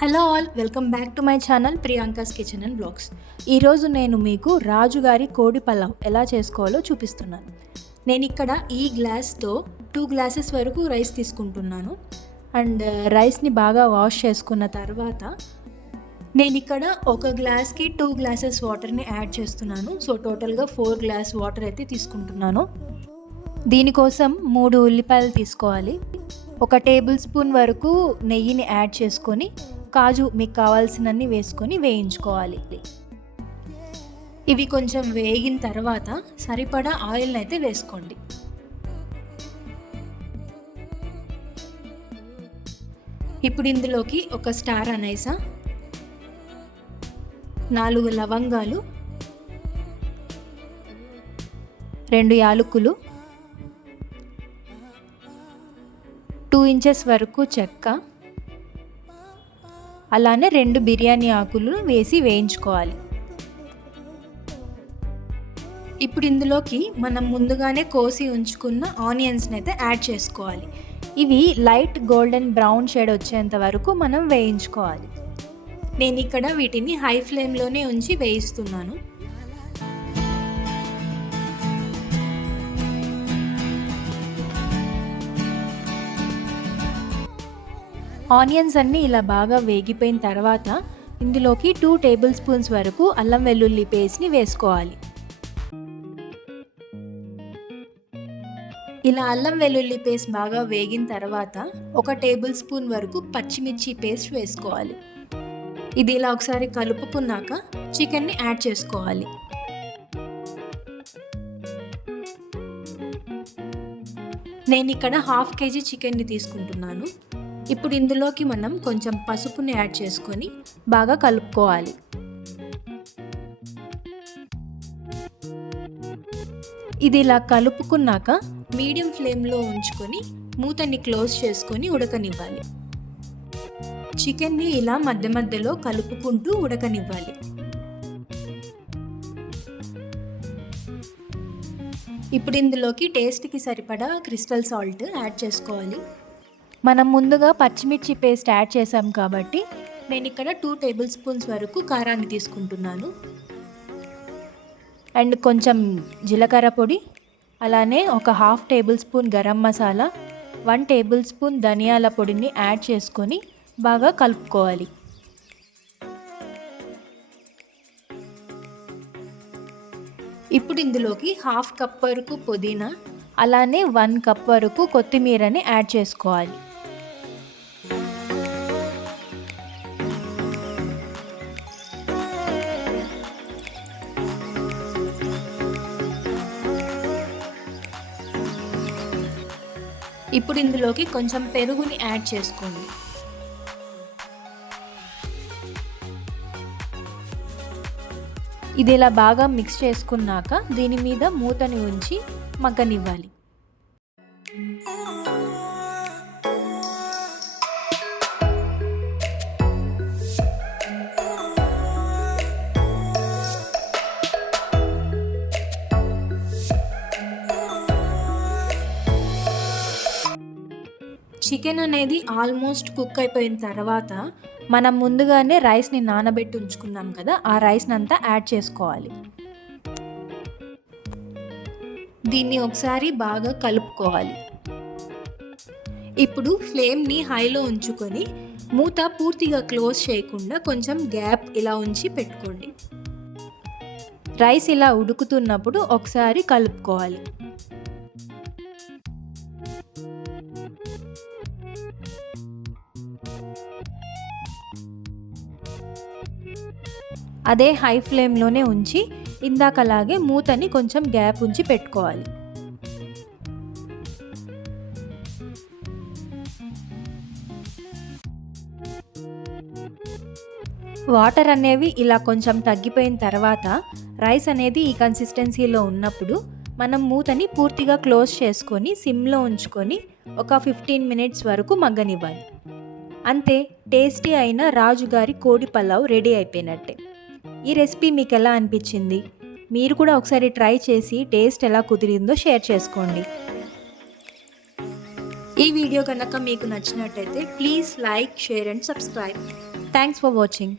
Hello all, welcome back to my channel Priyanka's kitchen and blogs. ఈరోజు నేను మీకు రాజుగారి కోడి పలావ్ ఎలా చేసుకోవాలో చూపిస్తున్నాను. నేను ఇక్కడ ఈ గ్లాస్తో 2 గ్లాసెస్ వరకు రైస్ తీసుకుంటున్నాను. అండ్ రైస్ని బాగా వాష్ చేసుకున్న తర్వాత నేను ఇక్కడ ఒక గ్లాస్కి 2 గ్లాసెస్ వాటర్ని యాడ్ చేస్తున్నాను. సో టోటల్గా 4 గ్లాస్ వాటర్ అయితే తీసుకుంటున్నాను. దీనికోసం 3 ఉల్లిపాయలు తీసుకోవాలి. 1 టేబుల్ స్పూన్ వరకు నెయ్యిని యాడ్ చేసుకొని కాజు మీకు కావాల్సినన్ని వేసుకొని వేయించుకోవాలి. ఇవి కొంచెం వేగిన తర్వాత సరిపడా ఆయిల్ని అయితే వేసుకోండి. ఇప్పుడు ఇందులోకి 1 స్టార్ అనైసా, 4 లవంగాలు, 2 యాలకులు, 2 ఇంచెస్ వరకు చెక్క, అలానే 2 బిర్యానీ ఆకులు వేసి వేయించుకోవాలి. ఇప్పుడు ఇందులోకి మనం ముందుగానే కోసి ఉంచుకున్న ఆనియన్స్ని అయితే యాడ్ చేసుకోవాలి. ఇవి లైట్ గోల్డెన్ బ్రౌన్ షేడ్ వచ్చేంత వరకు మనం వేయించుకోవాలి. నేను ఇక్కడ వీటిని హై ఫ్లేమ్లోనే ఉంచి వేయిస్తున్నాను. ఆనియన్స్ అన్నీ ఇలా బాగా వేగిపోయిన తర్వాత ఇందులోకి 2 టేబుల్ స్పూన్స్ వరకు అల్లం వెల్లుల్లి పేస్ట్ని వేసుకోవాలి. ఇలా అల్లం వెల్లుల్లి పేస్ట్ బాగా వేగిన తర్వాత 1 టేబుల్ స్పూన్ వరకు పచ్చిమిర్చి పేస్ట్ వేసుకోవాలి. ఇది ఇలా ఒకసారి కలుపుకున్నాక చికెన్ని యాడ్ చేసుకోవాలి. నేను ఇక్కడ 1/2 kg చికెన్ని తీసుకుంటున్నాను. ఇప్పుడు ఇందులోకి మనం కొంచెం పసుపుని యాడ్ చేసుకొని బాగా కలుపుకోవాలి. ఇది ఇలా కలుపుకున్నాక మీడియం ఫ్లేమ్లో ఉంచుకొని మూతని క్లోజ్ చేసుకొని ఉడకనివ్వాలి. చికెన్ని ఇలా మధ్య మధ్యలో కలుపుకుంటూ ఉడకనివ్వాలి. ఇప్పుడు ఇందులోకి టేస్ట్కి సరిపడా క్రిస్టల్ సాల్ట్ యాడ్ చేసుకోవాలి. మనం ముందుగా పచ్చిమిర్చి పేస్ట్ యాడ్ చేసాం కాబట్టి నేను ఇక్కడ 2 టేబుల్ స్పూన్స్ వరకు కారాన్ని తీసుకుంటున్నాను. అండ్ కొంచెం జీలకర్ర పొడి, అలానే 1/2 table spoon garam masala, 1 table spoon ధనియాల పొడిని యాడ్ చేసుకొని బాగా కలుపుకోవాలి. ఇప్పుడు ఇందులోకి 1/2 కప్ వరకు పుదీనా, అలానే 1 కప్ వరకు కొత్తిమీరని యాడ్ చేసుకోవాలి. ఇప్పుడు ఇందులోకి కొంచెం పెరుగుని యాడ్ చేసుకోండి. ఇది ఇలా బాగా మిక్స్ చేసుకున్నాక దీని మీద మూతని ఉంచి మగ్గనివ్వాలి. చికెన్ అనేది ఆల్మోస్ట్ కుక్ అయిపోయిన తర్వాత మనం ముందుగానే రైస్ని నానబెట్టి ఉంచుకున్నాం కదా, ఆ రైస్ని అంతా యాడ్ చేసుకోవాలి. దీన్ని ఒకసారి బాగా కలుపుకోవాలి. ఇప్పుడు ఫ్లేమ్ని హైలో ఉంచుకొని మూత పూర్తిగా క్లోజ్ చేయకుండా కొంచెం గ్యాప్ ఇలా ఉంచి పెట్టుకోండి. రైస్ ఇలా ఉడుకుతున్నప్పుడు ఒకసారి కలుపుకోవాలి. అదే హై ఫ్లేమ్లోనే ఉంచి ఇందాకలాగే మూతని కొంచెం గ్యాప్ ఉంచి పెట్టుకోవాలి. వాటర్ అనేవి ఇలా కొంచెం తగ్గిపోయిన తర్వాత రైస్ అనేది ఈ కన్సిస్టెన్సీలో ఉన్నప్పుడు మనం మూతని పూర్తిగా క్లోజ్ చేసుకొని సిమ్లో ఉంచుకొని ఒక 15 మినిట్స్ వరకు మగ్గనివ్వాలి. అంతే, టేస్టీ అయిన రాజుగారి కోడి పలావ్ రెడీ అయిపోయినట్టే. ఈ రెసిపీ మీకు ఎలా అనిపించింది? మీరు కూడా ఒకసారి ట్రై చేసి టేస్ట్ ఎలా కుదిరిందో షేర్ చేసుకోండి. ఈ వీడియో కనుక మీకు నచ్చినట్టయితే please like, share and subscribe. Thanks for watching.